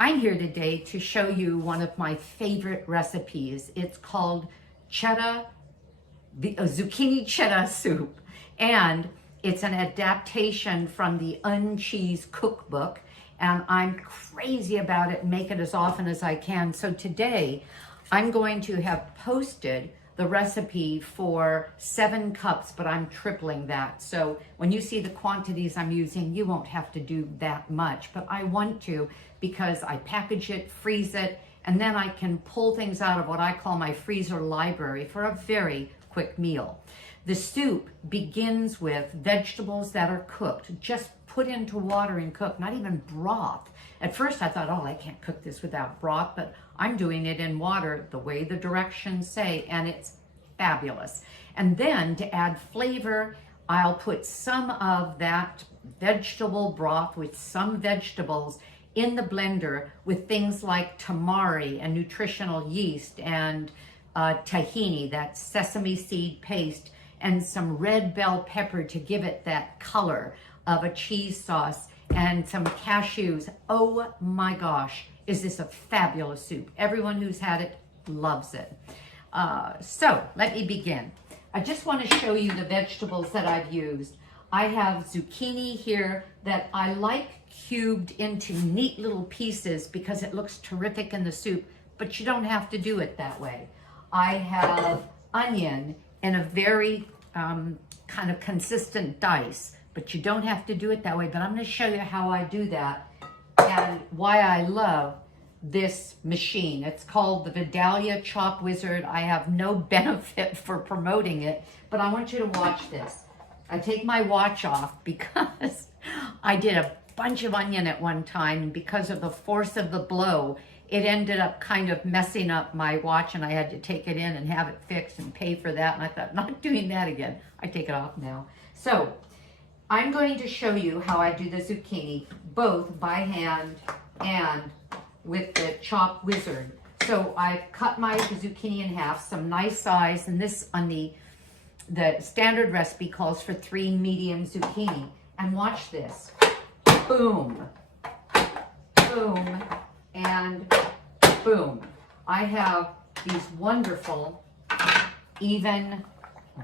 I'm here today to show you one of my favorite recipes. It's called zucchini cheddar soup, and it's an adaptation from the Uncheese cookbook, and I'm crazy about it and make it as often as I can. So today I'm going to have posted the recipe for 7 cups, but I'm tripling that. So when you see the quantities I'm using, you won't have to do that much, but I want to because I package it, freeze it, and then I can pull things out of what I call my freezer library for a very quick meal. The soup begins with vegetables that are cooked, just put into water and cooked, not even broth. At first I thought, oh, I can't cook this without broth, but I'm doing it in water the way the directions say, and it's fabulous. And then to add flavor, I'll put some of that vegetable broth with some vegetables in the blender with things like tamari and nutritional yeast and tahini, that sesame seed paste, and some red bell pepper to give it that color of a cheese sauce, and some cashews. Oh my gosh, is this a fabulous soup. Everyone who's had it loves it. So let me begin. I just want to show you the vegetables that I've used. I have zucchini here that I like cubed into neat little pieces because it looks terrific in the soup, but you don't have to do it that way. I have onion in a very kind of consistent dice, but you don't have to do it that way. But I'm going to show you how I do that and why I love this machine. It's called the Vidalia Chop Wizard. I have no benefit for promoting it, but I want you to watch this. I take my watch off because I did a bunch of onion at one time, and because of the force of the blow, it ended up kind of messing up my watch, and I had to take it in and have it fixed and pay for that. And I thought, not doing that again. I take it off now. So I'm going to show you how I do the zucchini, both by hand and with the Chop Wizard. So I've cut my zucchini in half, some nice size, and this on the standard recipe calls for 3 medium zucchini. And watch this. Boom, boom, and boom. I have these wonderful, even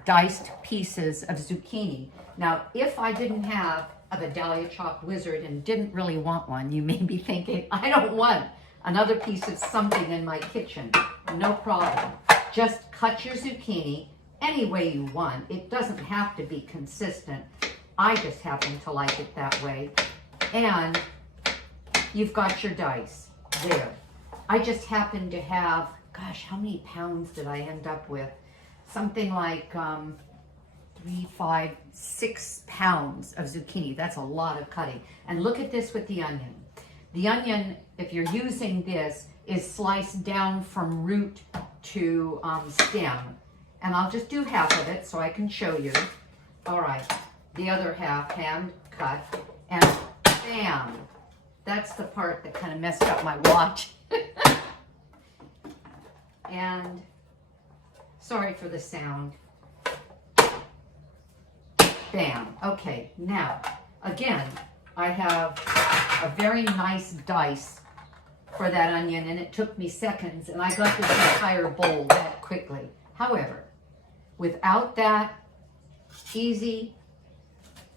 diced pieces of zucchini. Now, if I didn't have a Vidalia Chop Wizard and didn't really want one, you may be thinking, I don't want another piece of something in my kitchen. No problem. Just cut your zucchini any way you want. It doesn't have to be consistent. I just happen to like it that way. And you've got your dice there. I just happen to have, gosh, how many pounds did I end up with? Something like 3, 5, 6 pounds of zucchini. That's a lot of cutting. And look at this with the onion. The onion, if you're using this, is sliced down from root to stem. And I'll just do half of it so I can show you. All right, the other half hand cut, and bam, that's the part that kind of messed up my watch. And sorry for the sound. Bam. Okay, now, again, I have a very nice dice for that onion, and it took me seconds, and I got this entire bowl that quickly. However, without that easy,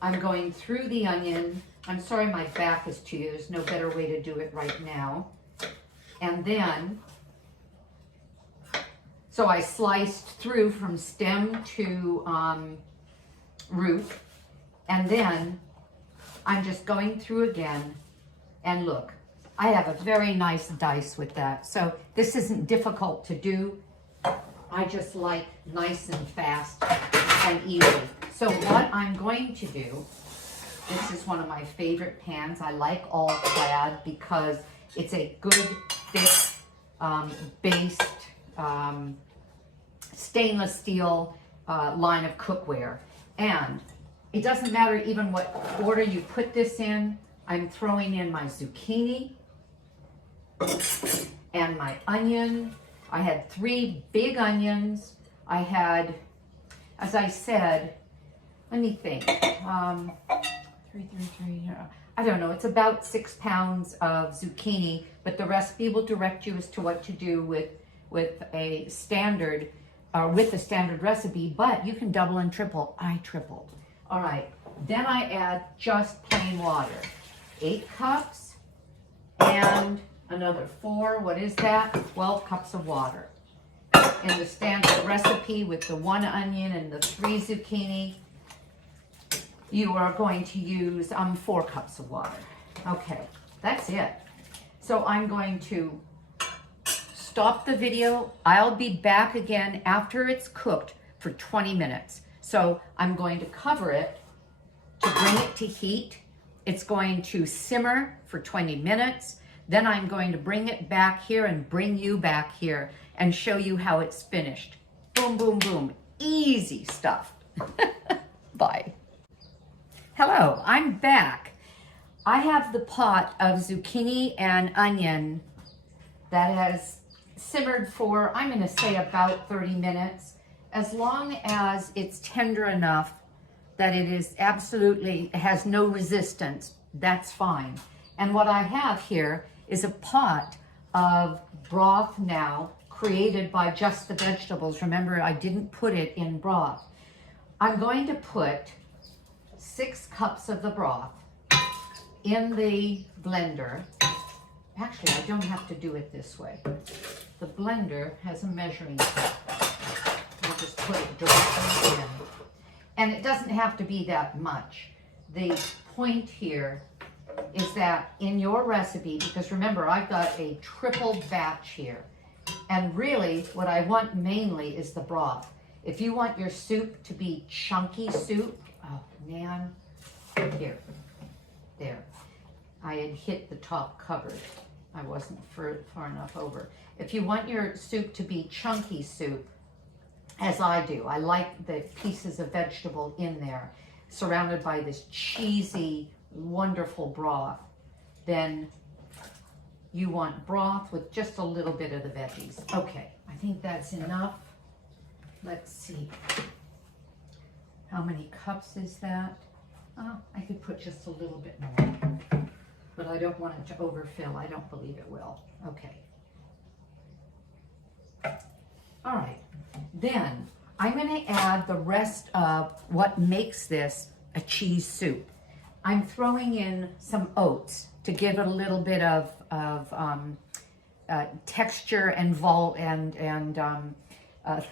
I'm going through the onion. I'm sorry my back is to you. There's no better way to do it right now. And then, so I sliced through from stem to root, and then I'm just going through again, and look, I have a very nice dice with that. So this isn't difficult to do. I just like nice and fast and easy. So what I'm going to do, this is one of my favorite pans. I like all clad because it's a good, thick, based, stainless steel line of cookware. And it doesn't matter even what order you put this in. I'm throwing in my zucchini and my onion. I had 3 big onions. I had, as I said, let me think, I don't know, it's about 6 pounds of zucchini, but the recipe will direct you as to what to do with a standard, with a standard recipe, but you can double and triple. I tripled. All right, then I add just plain water. 8 cups and another 4, what is that? 12 cups of water. In the standard recipe with the 1 onion and the 3 zucchini, you are going to use 4 cups of water. Okay, that's it. So I'm going to stop the video. I'll be back again after it's cooked for 20 minutes. So I'm going to cover it to bring it to heat. It's going to simmer for 20 minutes. Then I'm going to bring it back here and bring you back here and show you how it's finished. Boom, boom, boom. Easy stuff. Bye. Hello, I'm back. I have the pot of zucchini and onion that has simmered for, I'm going to say about 30 minutes. As long as it's tender enough that it is absolutely, has no resistance, that's fine. And what I have here is a pot of broth now created by just the vegetables. Remember, I didn't put it in broth. I'm going to put 6 cups of the broth in the blender. Actually, I don't have to do it this way. The blender has a measuring cup. I'll just put it directly in. And it doesn't have to be that much. The point here is that in your recipe, because remember, I've got a triple batch here. And really, what I want mainly is the broth. If you want your soup to be chunky soup, oh man, here, there. I had hit the top cupboard. I wasn't far enough over. If you want your soup to be chunky soup, as I do, I like the pieces of vegetable in there, surrounded by this cheesy, wonderful broth, then you want broth with just a little bit of the veggies. Okay, I think that's enough. Let's see. How many cups is that? I could put just a little bit more, but I don't want it to overfill. I don't believe it will. Okay. All right, then I'm going to add the rest of what makes this a cheese soup. I'm throwing in some oats to give it a little bit of texture and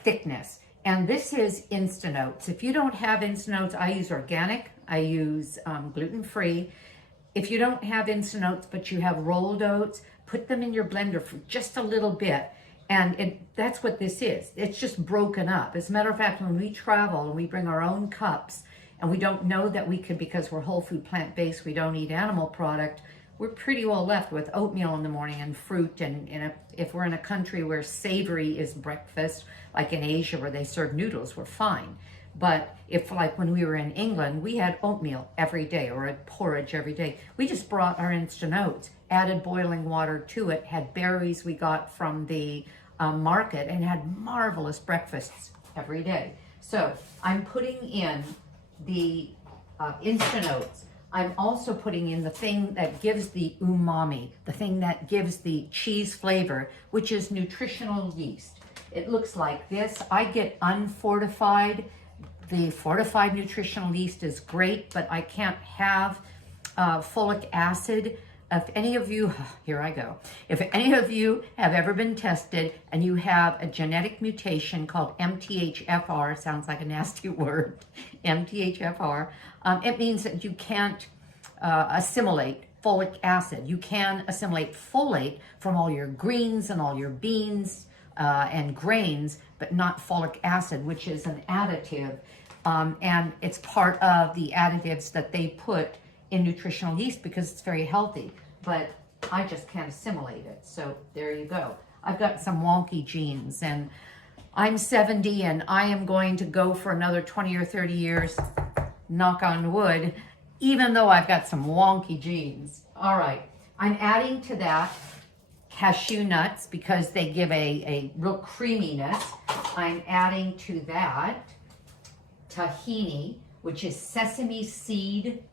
thickness. And this is instant oats. If you don't have instant oats, I use organic. I use gluten-free. If you don't have instant oats, but you have rolled oats, put them in your blender for just a little bit. And that's what this is. It's just broken up. As a matter of fact, when we travel and we bring our own cups, and we don't know that we could, because we're whole food plant-based, we don't eat animal product, we're pretty well left with oatmeal in the morning and fruit. And if we're in a country where savory is breakfast, like in Asia where they serve noodles, we're fine. But if, like when we were in England, we had oatmeal every day or a porridge every day. We just brought our instant oats, added boiling water to it, had berries we got from the market, and had marvelous breakfasts every day. So I'm putting in the instant oats. I'm also putting in the thing that gives the umami, the thing that gives the cheese flavor, which is nutritional yeast. It looks like this. I get unfortified. The fortified nutritional yeast is great, but I can't have folic acid. If any of you, here I go. If any of you have ever been tested and you have a genetic mutation called MTHFR, sounds like a nasty word, MTHFR, it means that you can't assimilate folic acid. You can assimilate folate from all your greens and all your beans and grains, but not folic acid, which is an additive. And it's part of the additives that they put in nutritional yeast because it's very healthy, but I just can't assimilate it. So there you go. I've got some wonky genes, and I'm 70 and I am going to go for another 20 or 30 years, knock on wood, even though I've got some wonky genes. All right, I'm adding to that cashew nuts because they give a real creaminess. I'm adding to that tahini, which is sesame seed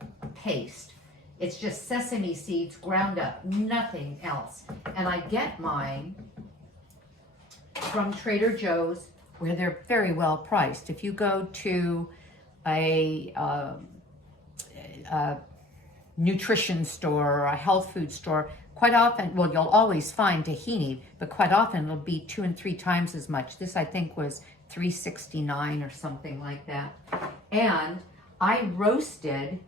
paste. It's just sesame seeds ground up, nothing else. And I get mine from Trader Joe's, where they're very well priced. If you go to a nutrition store or a health food store, quite often, well, you'll always find tahini, but quite often it'll be 2 and 3 times as much. This, I think, was $3.69 or something like that. And I roasted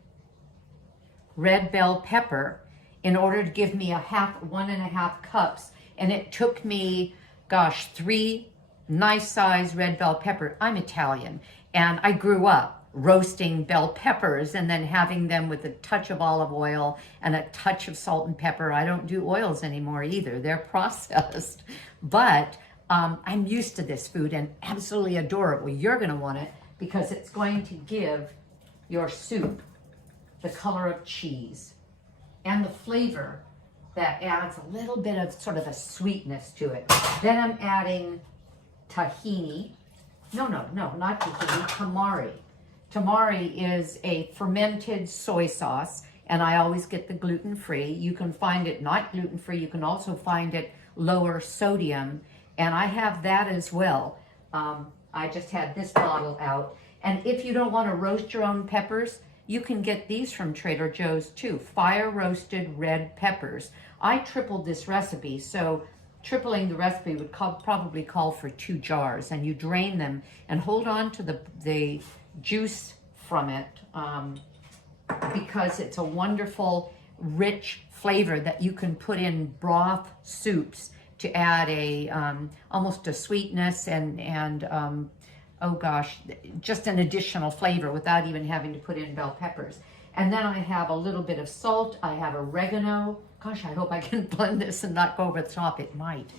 red bell pepper in order to give me 1.5 cups. And it took me, gosh, 3 nice size red bell pepper. I'm Italian, and I grew up roasting bell peppers and then having them with a touch of olive oil and a touch of salt and pepper. I don't do oils anymore either. They're processed. But I'm used to this food and absolutely adore it. Well, you're going to want it because it's going to give your soup the color of cheese and the flavor that adds a little bit of sort of a sweetness to it. Then I'm adding tahini. No, not tahini, tamari. Tamari is a fermented soy sauce, and I always get the gluten-free. You can find it not gluten-free. You can also find it lower sodium, and I have that as well. I just had this bottle out. And if you don't want to roast your own peppers, you can get these from Trader Joe's too, fire-roasted red peppers. I tripled this recipe, so tripling the recipe would probably call for 2 jars, and you drain them and hold on to the juice from it because it's a wonderful, rich flavor that you can put in broth soups to add almost a sweetness and oh gosh, just an additional flavor without even having to put in bell peppers. And then I have a little bit of salt. I have oregano. Gosh, I hope I can blend this and not go over the top. It might.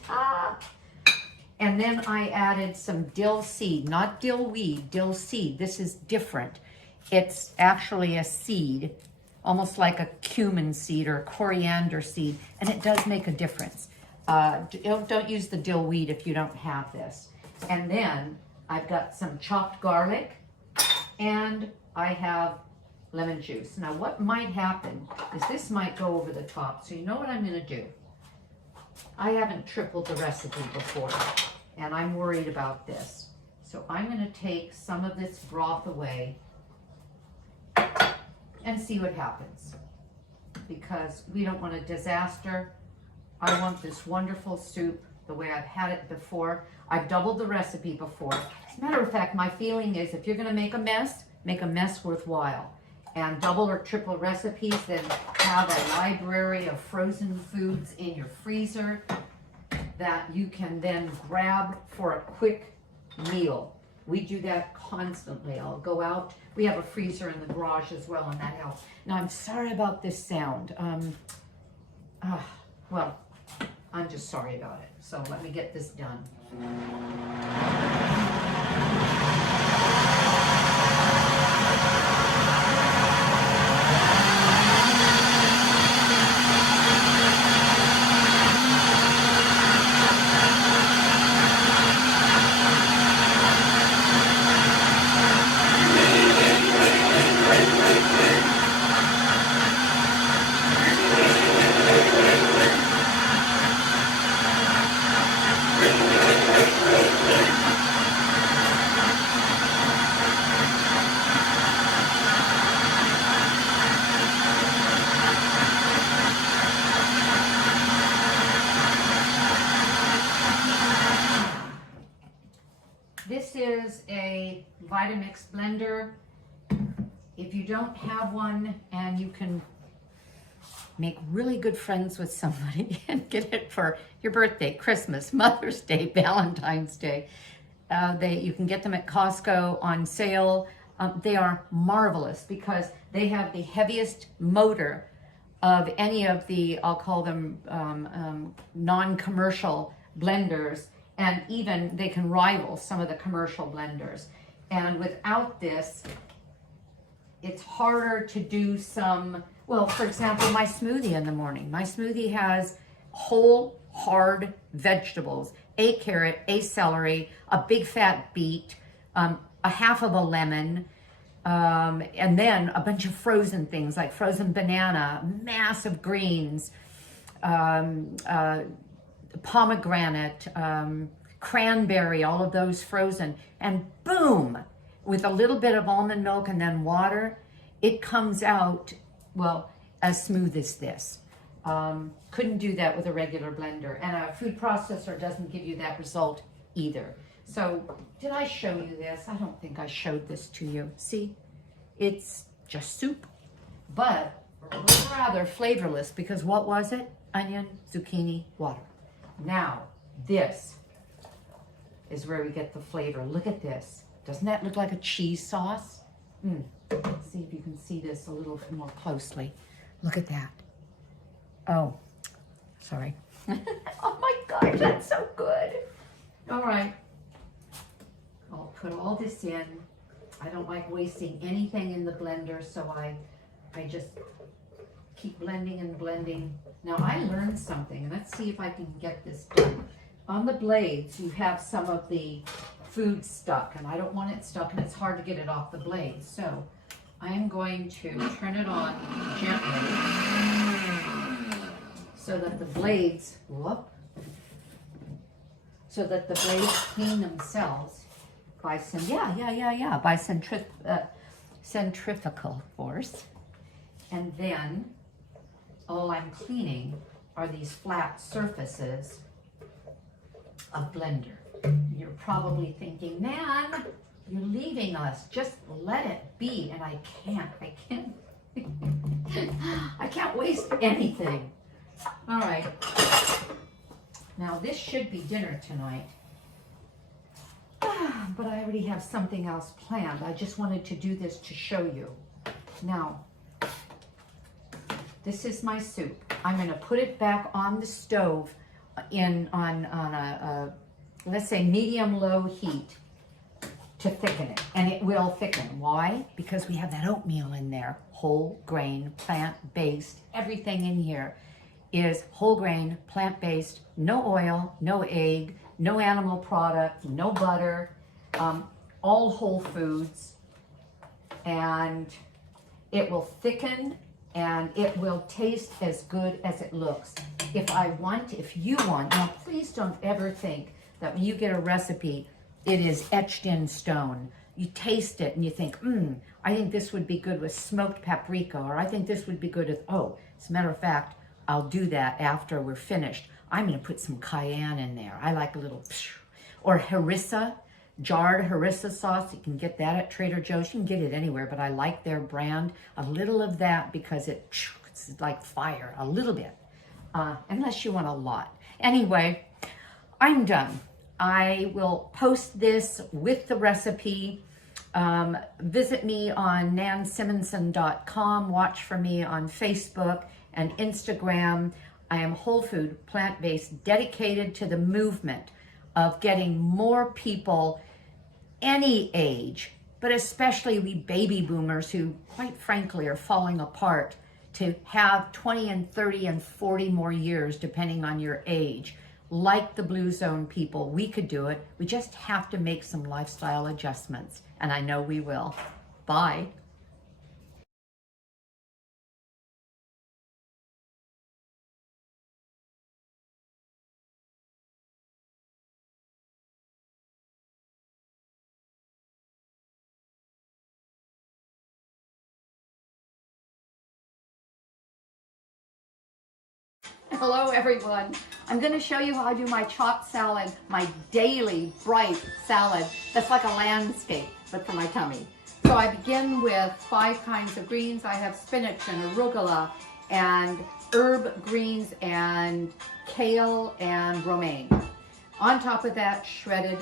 And then I added some dill seed, not dill weed, dill seed. This is different. It's actually a seed, almost like a cumin seed or a coriander seed, and it does make a difference. Don't use the dill weed if you don't have this. And then I've got some chopped garlic, and I have lemon juice. Now what might happen is this might go over the top. So you know what I'm going to do? I haven't tripled the recipe before, and I'm worried about this. So I'm going to take some of this broth away and see what happens, because we don't want a disaster. I want this wonderful soup the way I've had it before. I've doubled the recipe before. As a matter of fact, my feeling is if you're going to make a mess worthwhile. And double or triple recipes, then have a library of frozen foods in your freezer that you can then grab for a quick meal. We do that constantly. I'll go out. We have a freezer in the garage as well, and that helps. Now, I'm sorry about this sound. Well, I'm just sorry about it. So let me get this done. This is a Vitamix blender. If you don't have one and you can make really good friends with somebody and get it for your birthday, Christmas, Mother's Day, Valentine's Day, you can get them at Costco on sale. They are marvelous because they have the heaviest motor of any of the, I'll call them non-commercial blenders. And even they can rival some of the commercial blenders. And without this, it's harder to do some, well, for example, my smoothie in the morning. My smoothie has whole, hard vegetables, a carrot, a celery, a big fat beet, a half of a lemon, And then a bunch of frozen things like frozen banana, massive greens, pomegranate, cranberry, all of those frozen. And boom, with a little bit of almond milk and then water, it comes out, well, as smooth as this. Couldn't do that with a regular blender. And a food processor doesn't give you that result either. So did I show you this? I don't think I showed this to you. See, it's just soup, but rather flavorless because what was it? Onion, zucchini, water. Now, this is where we get the flavor. Look at this. Doesn't that look like a cheese sauce? Let's see if you can see this a little more closely. Look at that. Oh, sorry. Oh my gosh, that's so good. All right. I'll put all this in. I don't like wasting anything in the blender, so I just keep blending and blending. Now I learned something. Let's see if I can get this done. On the blades, you have some of the food stuck, and I don't want it stuck, and it's hard to get it off the blades. So I am going to turn it on gently so that the blades, so that the blades clean themselves by by centrifugal force. And then all I'm cleaning are these flat surfaces of blender. You're probably thinking, man, you're leaving us. Just let it be. And I can't. I can't waste anything. All right. Now this should be dinner tonight. But I already have something else planned. I just wanted to do this to show you. Now, this is my soup. I'm going to put it back on the stove on a let's say medium-low heat to thicken it. And it will thicken. Why? Because we have that oatmeal in there. Whole grain, plant-based. Everything in here is whole grain, plant-based, no oil, no egg, no animal product, no butter, all whole foods. And it will thicken and it will taste as good as it looks. If you want, now please don't ever think that when you get a recipe, it is etched in stone. You taste it and you think, I think this would be good with smoked paprika, or I think this would be good with, as a matter of fact, I'll do that after we're finished. I'm gonna put some cayenne in there. I like a little, or harissa, jarred harissa sauce. You can get that at Trader Joe's. You can get it anywhere, but I like their brand. A little of that because it's like fire, a little bit, unless you want a lot. Anyway, I'm done. I will post this with the recipe. Visit me on nansimonsen.com. Watch for me on Facebook and Instagram. I am whole food, plant-based, dedicated to the movement of getting more people any age, but especially we baby boomers who, quite frankly, are falling apart, to have 20 and 30 and 40 more years, depending on your age. Like the Blue Zone people, we could do it. We just have to make some lifestyle adjustments, and I know we will. Bye. Hello everyone. I'm going to show you how I do my chopped salad, my daily bright salad that's like a landscape, but for my tummy. So I begin with 5 kinds of greens. I have spinach and arugula and herb greens and kale and romaine. On top of that, shredded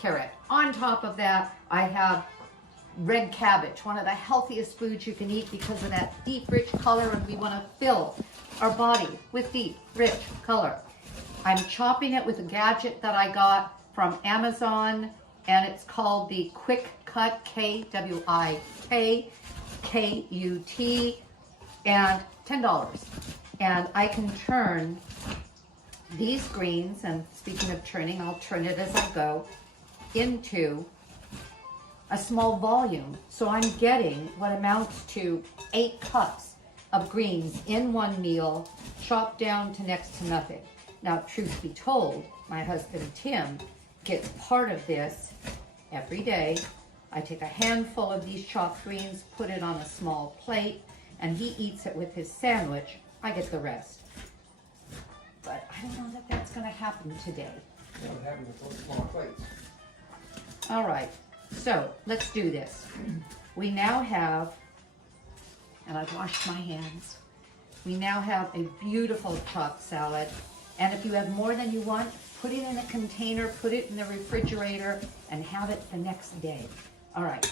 carrot. On top of that, I have red cabbage, one of the healthiest foods you can eat because of that deep, rich color, and we want to fill our body with deep, rich color. I'm chopping it with a gadget that I got from Amazon, and it's called the Quick Cut, K-W-I-K-K-U-T, and $10. And I can turn these greens, and speaking of turning, I'll turn it as I go, into a small volume. So I'm getting what amounts to 8 cups of greens in one meal, chopped down to next to nothing. Now, truth be told, my husband Tim gets part of this every day. I take a handful of these chopped greens, put it on a small plate, and he eats it with his sandwich. I get the rest. But I don't know that that's going to happen today. That would happen with those small plates. All right, so let's do this. We now have, and I've washed my hands, we now have a beautiful chopped salad. And if you have more than you want, put it in a container, put it in the refrigerator, and have it the next day. All right.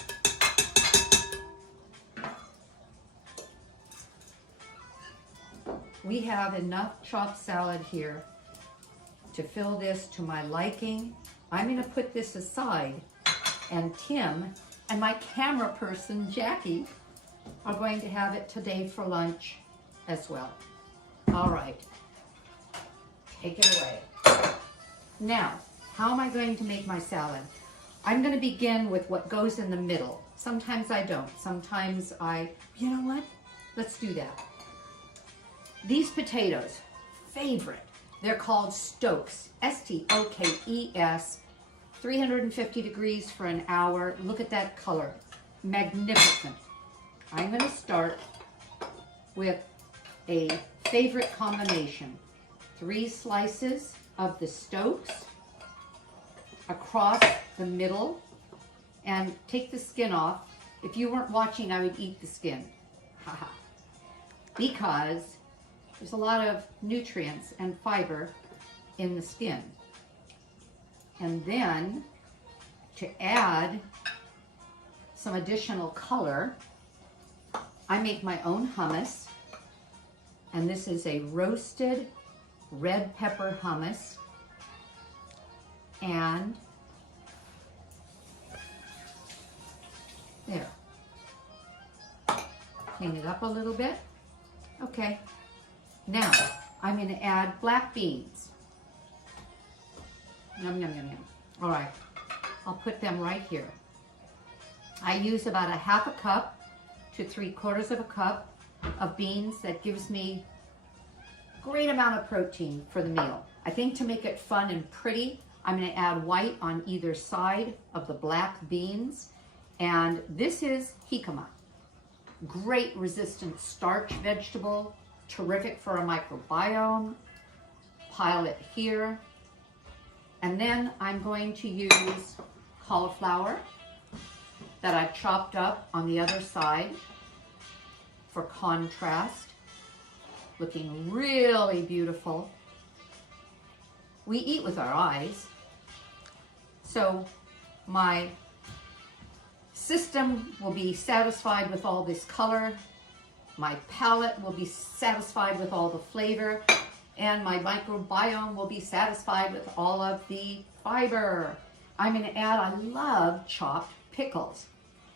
We have enough chopped salad here to fill this to my liking. I'm going to put this aside, and Tim and my camera person, Jackie, are going to have it today for lunch as well. All right. Take it away. Now, how am I going to make my salad? I'm going to begin with what goes in the middle. Sometimes I don't. Sometimes you know what? Let's do that. These potatoes, favorite. They're called Stokes, S-T-O-K-E-S, 350 degrees for an hour. Look at that color, magnificent. I'm going to start with a favorite combination. 3 slices of the Stokes across the middle, and take the skin off. If you weren't watching, I would eat the skin. Haha. Because there's a lot of nutrients and fiber in the skin. And then to add some additional color, I make my own hummus. And this is a roasted red pepper hummus. And there. Clean it up a little bit. Okay. Now, I'm going to add black beans. Yum, yum, yum, yum. All right. I'll put them right here. I use about a half a cup to 3/4 of a cup of beans. That gives me a great amount of protein for the meal. I think to make it fun and pretty, I'm going to add white on either side of the black beans. And this is jicama. Great resistant starch vegetable. Terrific for a microbiome. Pile it here. And then I'm going to use cauliflower that I've chopped up on the other side for contrast. Looking really beautiful. We eat with our eyes. So my system will be satisfied with all this color. My palate will be satisfied with all the flavor. And my microbiome will be satisfied with all of the fiber. I'm going to add, I love chopped pickles,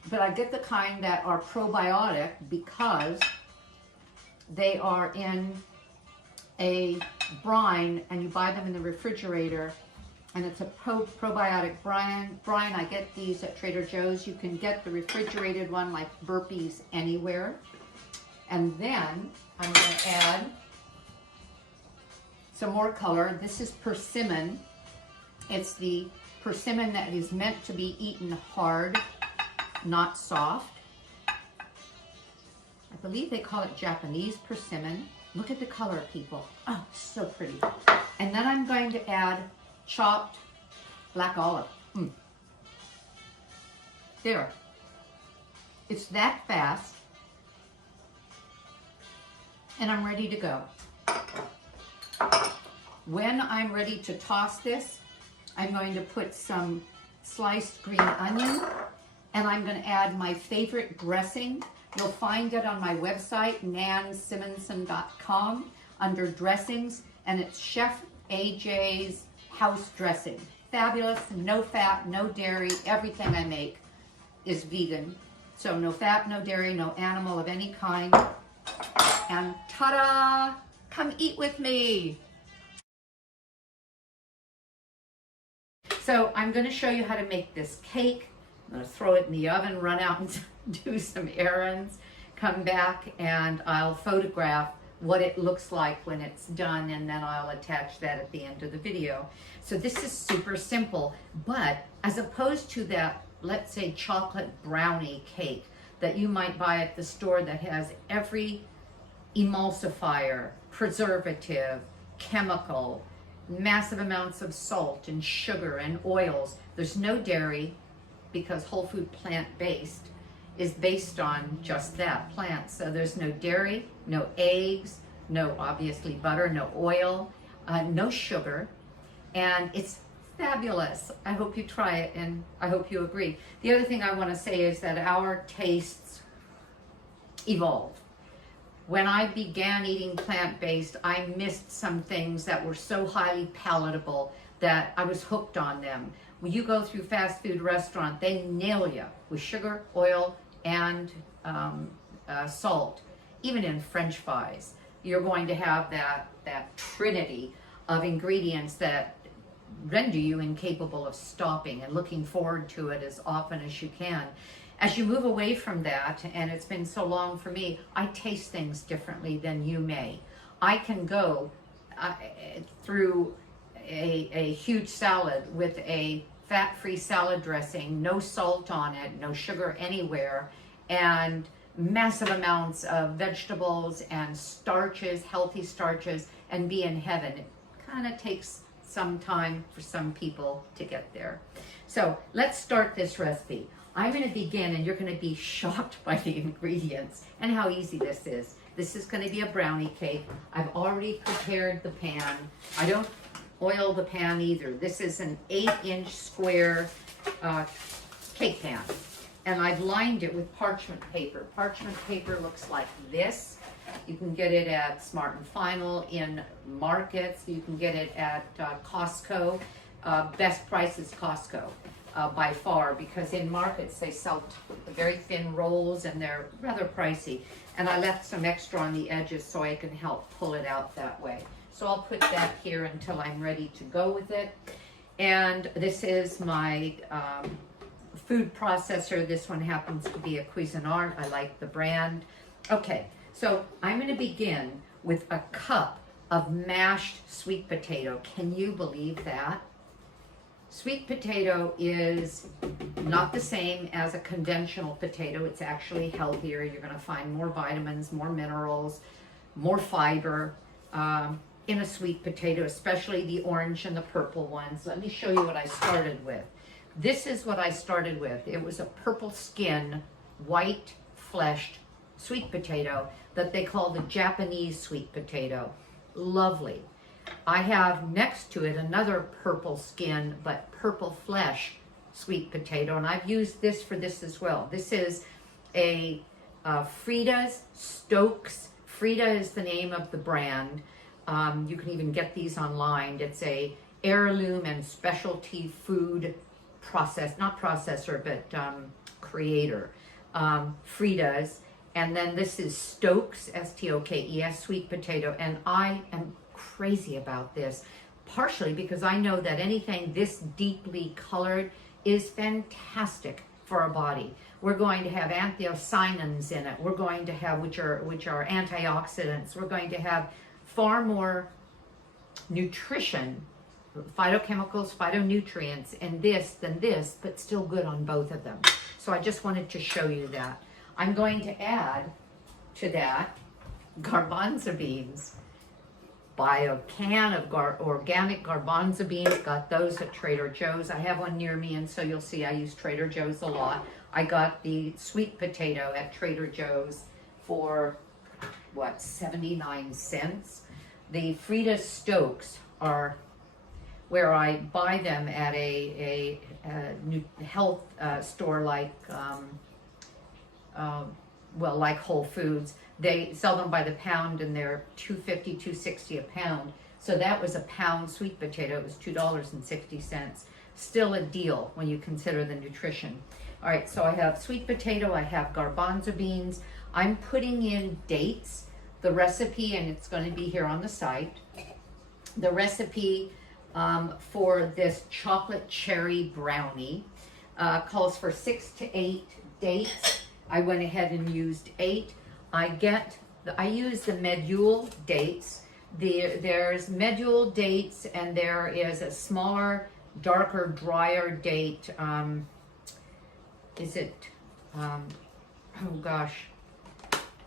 but I get the kind that are probiotic because they are in a brine, and you buy them in the refrigerator, and it's a probiotic brine. I get these at Trader Joe's. You can get the refrigerated one like Burpees anywhere. And then I'm going to add some more color. This is persimmon. It's the persimmon that is meant to be eaten hard, not soft. I believe they call it Japanese persimmon. Look at the color, people. Oh, so pretty. And then I'm going to add chopped black olive. There. It's that fast. And I'm ready to go. When I'm ready to toss this, I'm going to put some sliced green onion, and I'm going to add my favorite dressing. You'll find it on my website, Simonsen.com, under dressings, and it's Chef AJ's house dressing. Fabulous, no fat, no dairy, everything I make is vegan. So no fat, no dairy, no animal of any kind. And ta-da! Come eat with me. So I'm going to show you how to make this cake. I'm gonna throw it in the oven, run out and do some errands, come back, and I'll photograph what it looks like when it's done, and then I'll attach that at the end of the video. So this is super simple, but as opposed to that, let's say, chocolate brownie cake that you might buy at the store that has every emulsifier, preservative, chemical, massive amounts of salt and sugar and oils. There's no dairy because whole food plant-based is based on just that, plants. So there's no dairy, no eggs, no obviously butter, no oil, no sugar, and it's fabulous. I hope you try it and I hope you agree. The other thing I want to say is that our tastes evolve. When I began eating plant-based, I missed some things that were so highly palatable that I was hooked on them. When you go through fast food restaurant, they nail you with sugar, oil, and salt. Even in French fries, you're going to have that trinity of ingredients that render you incapable of stopping and looking forward to it as often as you can. As you move away from that, and it's been so long for me, I taste things differently than you may. I can go through a huge salad with a fat-free salad dressing, no salt on it, no sugar anywhere, and massive amounts of vegetables and starches, healthy starches, and be in heaven. It kind of takes some time for some people to get there. So let's start this recipe. I'm going to begin, and you're going to be shocked by the ingredients and how easy this is. This is going to be a brownie cake. I've already prepared the pan. I don't oil the pan either. This is an 8-inch square cake pan, and I've lined it with parchment paper. Parchment paper looks like this. You can get it at Smart and Final, in markets. You can get it at Costco. Best price is Costco by far, because in markets they sell very thin rolls and they're rather pricey. And I left some extra on the edges so I can help pull it out that way. So I'll put that here until I'm ready to go with it. And this is my food processor. This one happens to be a Cuisinart. I like the brand. Okay, so I'm going to begin with a cup of mashed sweet potato. Can you believe that? Sweet potato is not the same as a conventional potato. It's actually healthier. You're going to find more vitamins, more minerals, more fiber in a sweet potato, especially the orange and the purple ones. Let me show you what I started with. This is what I started with. It was a purple skin, white fleshed sweet potato that they call the Japanese sweet potato. Lovely. I have next to it another purple skin but purple flesh sweet potato, and I've used this for this as well. This is a Frida's Stokes. Frida is the name of the brand. You can even get these online. It's a heirloom and specialty food creator. Frida's. And then this is Stokes, S-T-O-K-E-S, sweet potato. And I am crazy about this, partially because I know that anything this deeply colored is fantastic for our body. We're going to have anthocyanins in it. We're going to have, which are antioxidants. We're going to have far more nutrition, phytochemicals, phytonutrients in this than this, but still good on both of them. So I just wanted to show you that. I'm going to add to that garbanzo beans. Buy a can of organic garbanzo beans. Got those at Trader Joe's. I have one near me, and so you'll see I use Trader Joe's a lot. I got the sweet potato at Trader Joe's for, what, 79 cents. The Frida Stokes are where I buy them at a health store like, like Whole Foods. They sell them by the pound, and they're $2.50, $2.60 a pound. So that was a pound sweet potato. It was $2.60. Still a deal when you consider the nutrition. All right, so I have sweet potato. I have garbanzo beans. I'm putting in dates. The recipe, and it's going to be here on the site. The recipe for this chocolate cherry brownie calls for 6 to 8 dates. I went ahead and used 8. I use the medjool dates. There's medjool dates, and there is a smaller, darker, drier date. Oh gosh,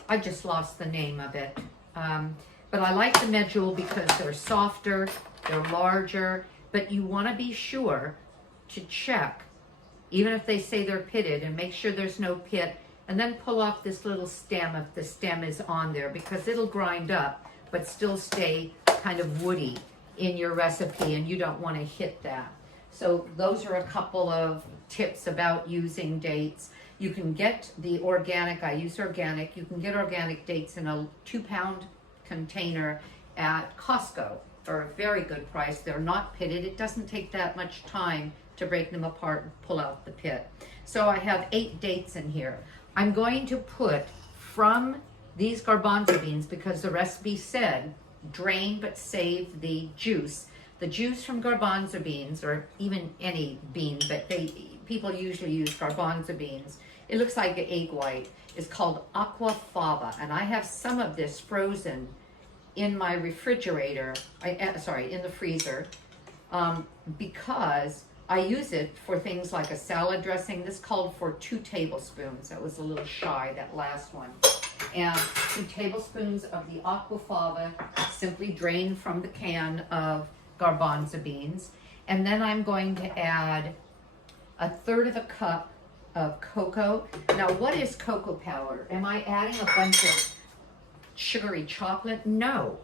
I just lost the name of it. But I like the medjool because they're softer, they're larger, but you want to be sure to check, even if they say they're pitted, and make sure there's no pit, and then pull off this little stem if the stem is on there, because it'll grind up but still stay kind of woody in your recipe, and you don't want to hit that. So those are a couple of tips about using dates. You can get the organic, I use organic, you can get organic dates in a 2-pound container at Costco for a very good price. They're not pitted. It doesn't take that much time to break them apart and pull out the pit. So I have 8 dates in here. I'm going to put from these garbanzo beans, because the recipe said drain but save the juice. The juice from garbanzo beans, or even any bean, but people usually use garbanzo beans. It looks like an egg white. It's called aqua fava, and I have some of this frozen in my refrigerator, in the freezer, because I use it for things like a salad dressing. This called for 2 tablespoons. That was a little shy, that last one. And 2 tablespoons of the aqua fava, simply drained from the can of garbanzo beans. And then I'm going to add 1/3 of a cup of cocoa. Now, what is cocoa powder? Am I adding a bunch of sugary chocolate? No.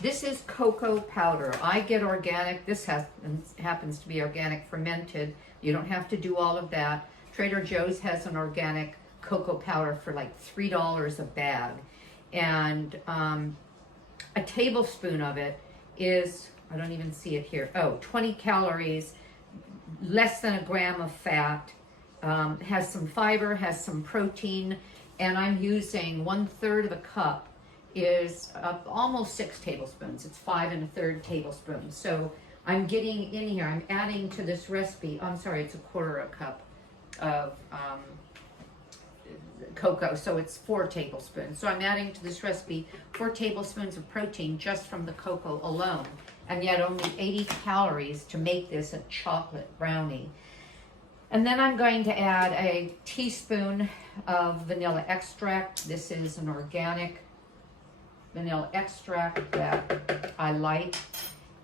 This is cocoa powder. I get organic. This happens to be organic fermented. You don't have to do all of that. Trader Joe's has an organic cocoa powder for like $3 a bag. And a tablespoon of it is, I don't even see it here, 20 calories, less than a gram of fat, has some fiber, has some protein, and I'm using 1/3 of a cup is almost 6 tablespoons. It's 5 1/3 tablespoons. So I'm getting in here, I'm adding to this recipe, I'm sorry, it's 1/4 a cup of cocoa, so it's 4 tablespoons. So I'm adding to this recipe 4 tablespoons of protein just from the cocoa alone, and yet only 80 calories to make this a chocolate brownie. And then I'm going to add a teaspoon of vanilla extract. This is an organic vanilla extract that I like.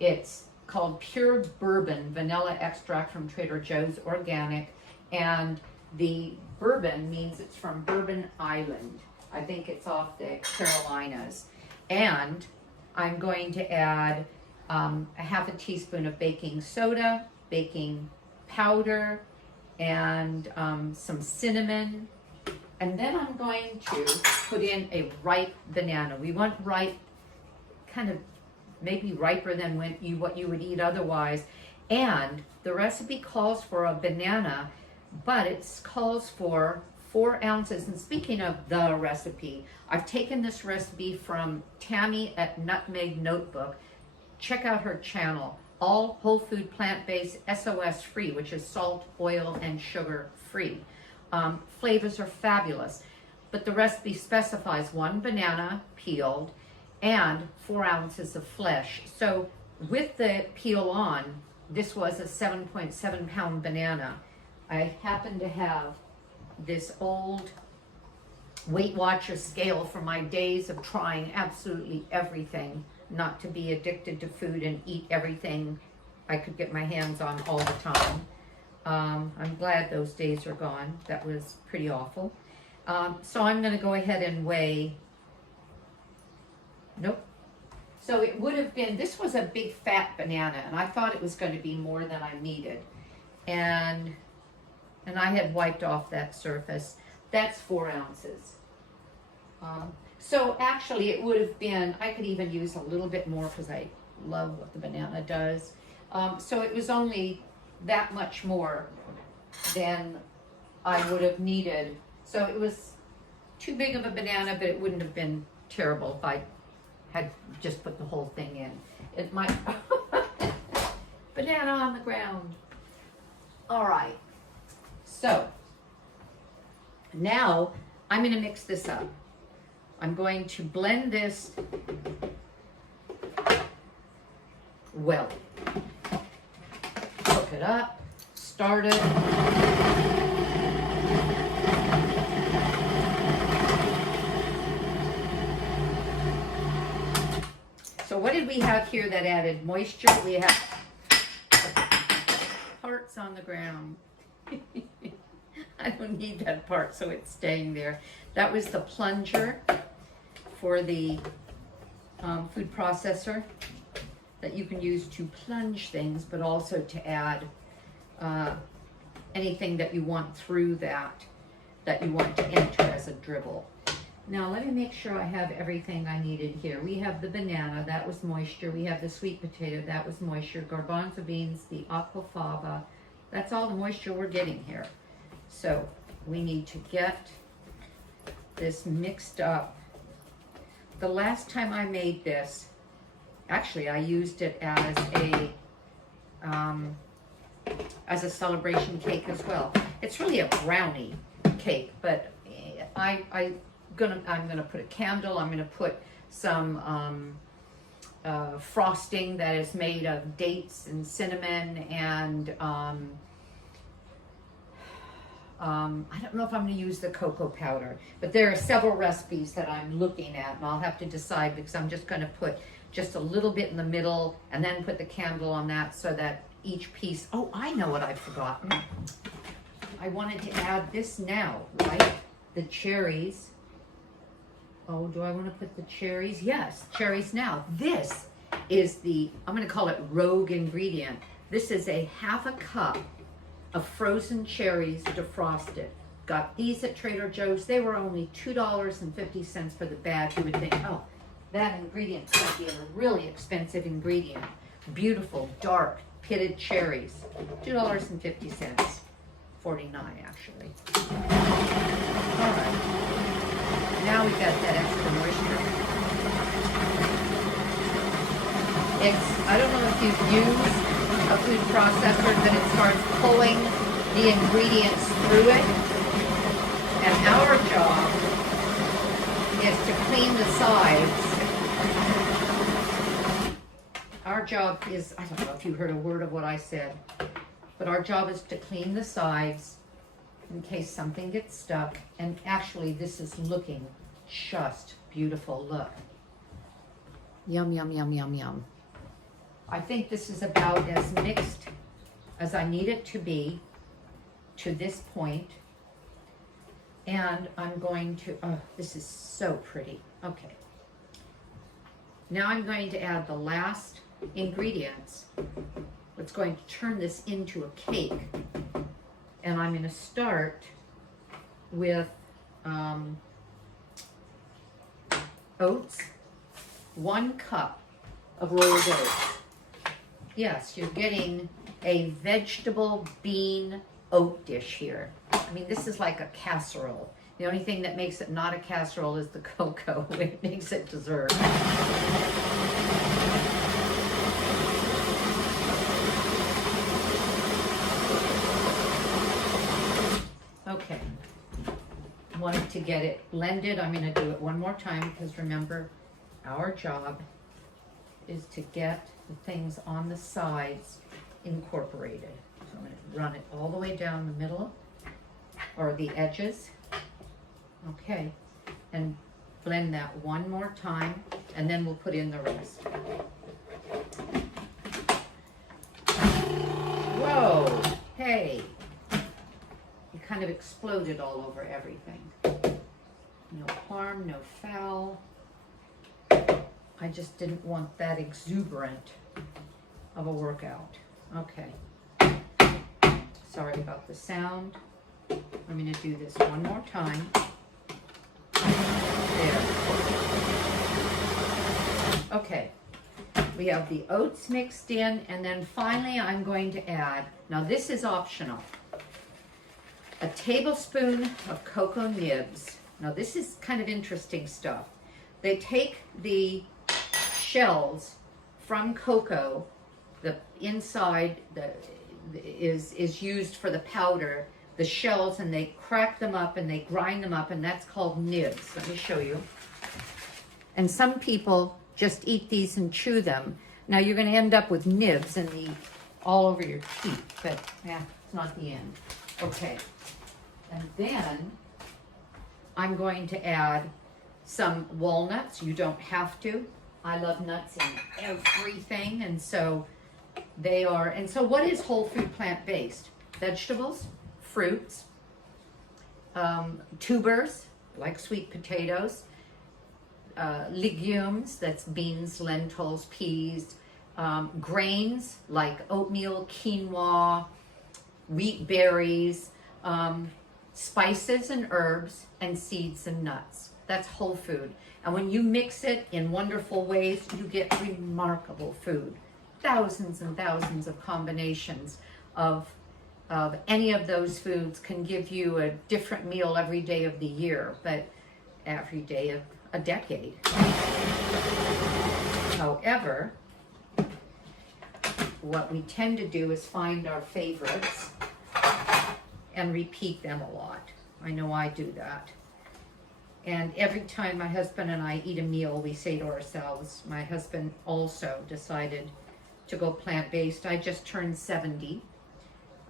It's called Pure Bourbon Vanilla Extract from Trader Joe's, organic, and the bourbon means it's from Bourbon Island. I think it's off the Carolinas. And I'm going to add a 1/2 teaspoon of baking soda, baking powder, and some cinnamon. And then I'm going to put in a ripe banana. We want ripe, kind of maybe riper than what you would eat otherwise. And the recipe calls for a banana, but it calls for 4 ounces. And speaking of the recipe, I've taken this recipe from Tammy at Nutmeg Notebook. Check out her channel. All whole food, plant-based, SOS free, which is salt, oil, and sugar free. Flavors are fabulous, but the recipe specifies 1 banana peeled and 4 ounces of flesh. So with the peel on, this was a 7.7 pound banana. I happen to have this old Weight Watchers scale from my days of trying absolutely everything, not to be addicted to food and eat everything I could get my hands on all the time. I'm glad those days are gone. That was pretty awful. So I'm going to go ahead and weigh. Nope. So it would have been, this was a big fat banana, and I thought it was going to be more than I needed. And I had wiped off that surface. That's 4 ounces. So actually it would have been, I could even use a little bit more because I love what the banana does. So it was only that much more than I would have needed. So it was too big of a banana, but it wouldn't have been terrible if I had just put the whole thing in. It might, banana on the ground. All right. So now I'm going to mix this up. I'm going to blend this well. Cook it up, start it. So what did we have here that added moisture? We have parts on the ground. I don't need that part, so it's staying there. That was the plunger for the food processor that you can use to plunge things, but also to add anything that you want through that you want to enter as a dribble. Now let me make sure I have everything I needed here. We have the banana, that was moisture. We have the sweet potato, that was moisture. Garbanzo beans, the aquafaba. That's all the moisture we're getting here. So we need to get this mixed up. The last time I made this, actually I used it as a celebration cake as well. It's really a brownie cake, but I'm gonna put a candle. I'm gonna put some frosting that is made of dates and cinnamon and I don't know if I'm going to use the cocoa powder, but there are several recipes that I'm looking at, and I'll have to decide because I'm just going to put just a little bit in the middle and then put the candle on that so that each piece, oh, I know what I've forgotten. I wanted to add this now, right? The cherries. Oh, do I want to put the cherries? Yes, cherries now. This is the, I'm going to call it rogue ingredient. This is a half a cup of frozen cherries defrosted. Got these at Trader Joe's. They were only $2.50 for the bag. You would think, oh, that ingredient might be a really expensive ingredient. Beautiful, dark, pitted cherries. $2.50. $49 actually. All right. Now we've got that extra moisture. I don't know if you've used a food processor, that it starts pulling the ingredients through it. And our job is to clean the sides. Our job is, I don't know if you heard a word of what I said, but our job is to clean the sides in case something gets stuck. And actually, this is looking just beautiful. Look. Yum, yum, yum, yum, yum. I think this is about as mixed as I need it to be to this point. And I'm going to, oh, this is so pretty. Okay. Now I'm going to add the last ingredients. What's going to turn this into a cake. And I'm going to start with oats, 1 cup of rolled oats. Yes, you're getting a vegetable bean oat dish here. I mean, this is like a casserole. The only thing that makes it not a casserole is the cocoa. It makes it dessert. Okay. Wanted to get it blended. I'm going to do it one more time because remember, our job is to get the things on the sides incorporated. So I'm going to run it all the way down the middle or the edges. Okay, and blend that one more time, and then we'll put in the rest. Whoa, hey, it kind of exploded all over everything. No harm, no foul. I just didn't want that exuberant of a workout. Okay. Sorry about the sound. I'm going to do this one more time. There. Okay. We have the oats mixed in, and then finally I'm going to add, now this is optional, a tablespoon of cocoa nibs. Now this is kind of interesting stuff. They take the shells from cocoa, the inside is used for the powder, the shells and they crack them up and they grind them up, and that's called nibs. Let me show you. And some people just eat these and chew them. Now you're going to end up with nibs in the all over your teeth, but yeah, it's not the end. Okay, and then I'm going to add some walnuts. You don't have to. I love nuts in everything, and so they are. And so what is whole food plant-based? Vegetables, fruits, tubers like sweet potatoes, legumes, that's beans, lentils, peas, grains like oatmeal, quinoa, wheat berries, spices and herbs, and seeds and nuts. That's whole food. And when you mix it in wonderful ways, you get remarkable food. Thousands and thousands of combinations of any of those foods can give you a different meal every day of the year, but every day of a decade. However, what we tend to do is find our favorites and repeat them a lot. I know I do that. And every time my husband and I eat a meal, we say to ourselves, my husband also decided to go plant-based. I just turned 70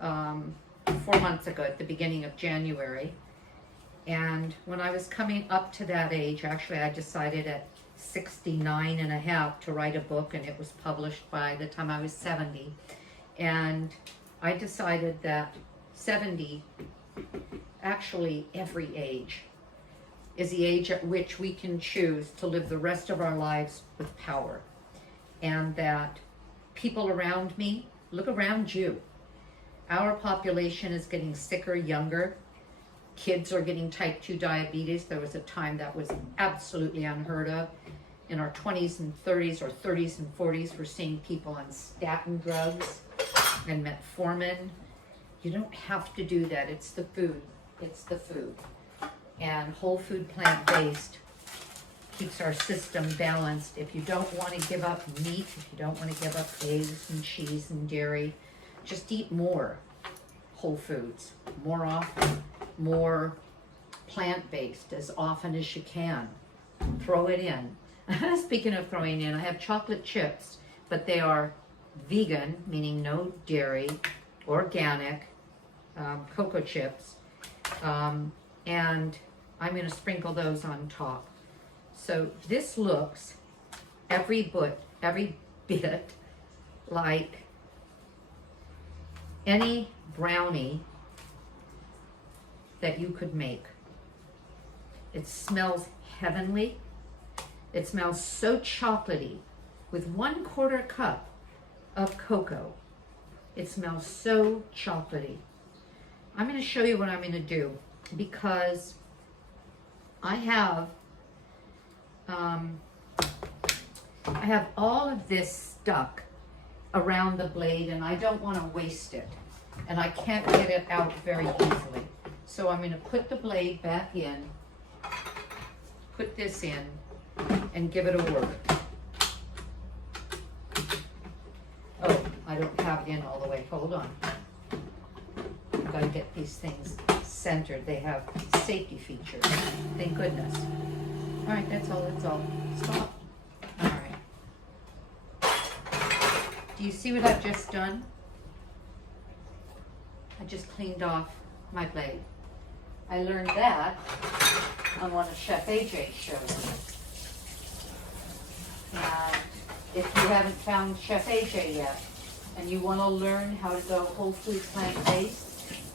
4 months ago at the beginning of January. And when I was coming up to that age, actually I decided at 69 and a half to write a book, and it was published by the time I was 70. And I decided that 70, actually every age, is the age at which we can choose to live the rest of our lives with power. And that people around me, look around you. Our population is getting sicker, younger. Kids are getting type 2 diabetes. There was a time that was absolutely unheard of. In our 20s and 30s, or 30s and 40s, we're seeing people on statin drugs and metformin. You don't have to do that. It's the food. It's the food. And whole food plant-based keeps our system balanced. If you don't want to give up meat, if you don't want to give up eggs and cheese and dairy, just eat more whole foods, more often, more plant-based as often as you can. Throw it in. Speaking of throwing in, I have chocolate chips, but they are vegan, meaning no dairy, organic, cocoa chips, and I'm going to sprinkle those on top. So this looks every bit like any brownie that you could make. It smells heavenly. It smells so chocolatey with 1/4 cup of cocoa. It smells so chocolatey. I'm going to show you what I'm going to do, because I have all of this stuck around the blade, and I don't want to waste it, and I can't get it out very easily. So I'm going to put the blade back in, put this in, and give it a whirl. Oh, I don't have it in all the way. Hold on. I've got to get these things centered. They have safety features. Thank goodness. All right, that's all. That's all. Stop. All right. Do you see what I've just done? I just cleaned off my blade. I learned that on one of Chef AJ's shows. And if you haven't found Chef AJ yet, and you want to learn how to go whole food plant-based,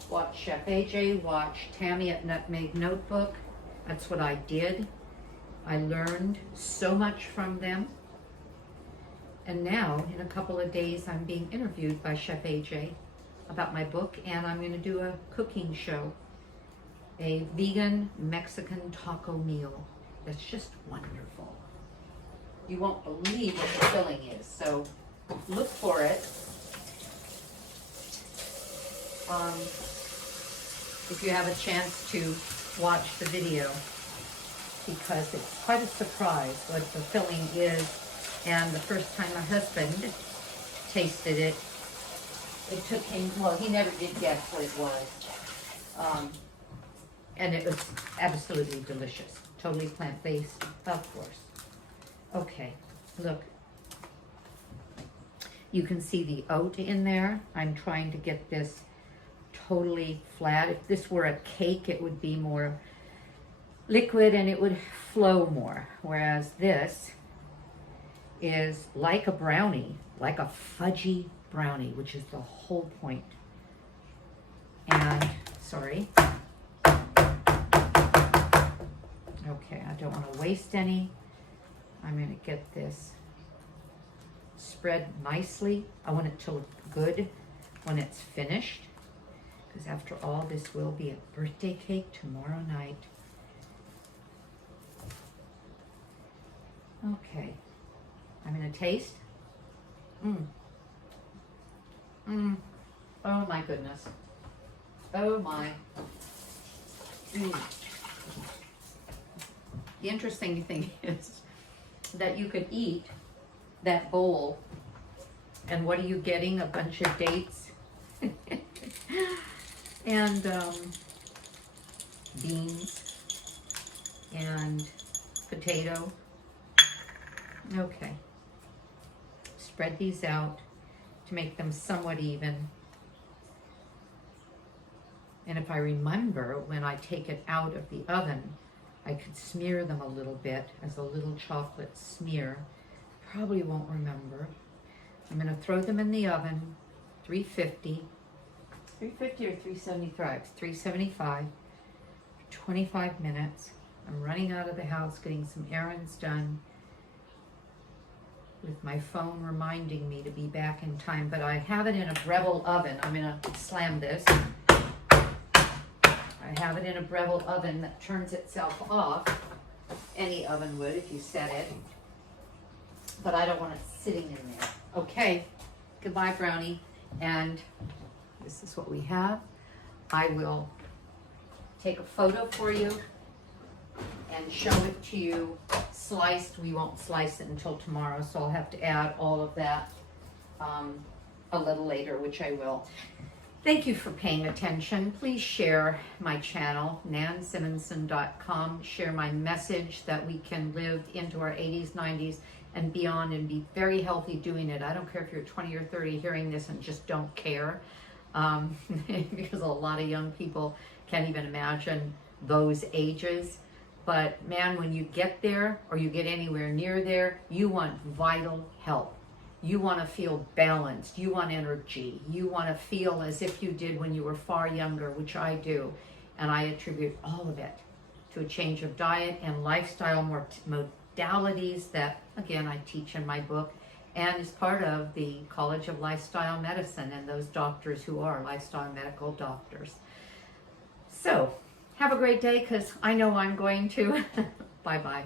watch Chef AJ, watch Tammy at Nutmeg Notebook. That's what I did. I learned so much from them. And now, in a couple of days, I'm being interviewed by Chef AJ about my book, and I'm going to do a cooking show. A vegan Mexican taco meal that's just wonderful. You won't believe what the filling is, so look for it. If you have a chance to watch the video, because it's quite a surprise what the filling is. And the first time my husband tasted it, it took him, well, he never did guess what it was. And it was absolutely delicious. Totally plant-based, of course. Okay, look. You can see the oat in there. I'm trying to get this totally flat. If this were a cake, it would be more liquid and it would flow more. Whereas this is like a brownie, like a fudgy brownie, which is the whole point. And, sorry. Okay, I don't want to waste any. I'm going to get this spread nicely. I want it to look good when it's finished, because after all, this will be a birthday cake tomorrow night. Okay, I'm going to taste. Oh my goodness. Oh my. The interesting thing is that you could eat that bowl, and what are you getting? A bunch of dates and beans and potato. Okay. Spread these out to make them somewhat even. And if I remember, when I take it out of the oven, I could smear them a little bit as a little chocolate smear. Probably won't remember. I'm going to throw them in the oven, 350 or 375? 375 for 25 minutes. I'm running out of the house, getting some errands done, with my phone reminding me to be back in time. But I have it in a Breville oven. I'm going to slam this. I have it in a Breville oven that turns itself off. Any oven would if you set it. But I don't want it sitting in there. Okay, goodbye brownie. And this is what we have. I will take a photo for you and show it to you sliced. We won't slice it until tomorrow, so I'll have to add all of that a little later, which I will. Thank you for paying attention. Please share my channel, nansimonsen.com. Share my message that we can live into our 80s, 90s, and beyond and be very healthy doing it. I don't care if you're 20 or 30 hearing this and just don't care, because a lot of young people can't even imagine those ages. But man, when you get there or you get anywhere near there, you want vital health. You want to feel balanced. You want energy. You want to feel as if you did when you were far younger, which I do. And I attribute all of it to a change of diet and lifestyle modalities that, again, I teach in my book and is part of the College of Lifestyle Medicine and those doctors who are lifestyle medical doctors. So have a great day, because I know I'm going to. Bye-bye.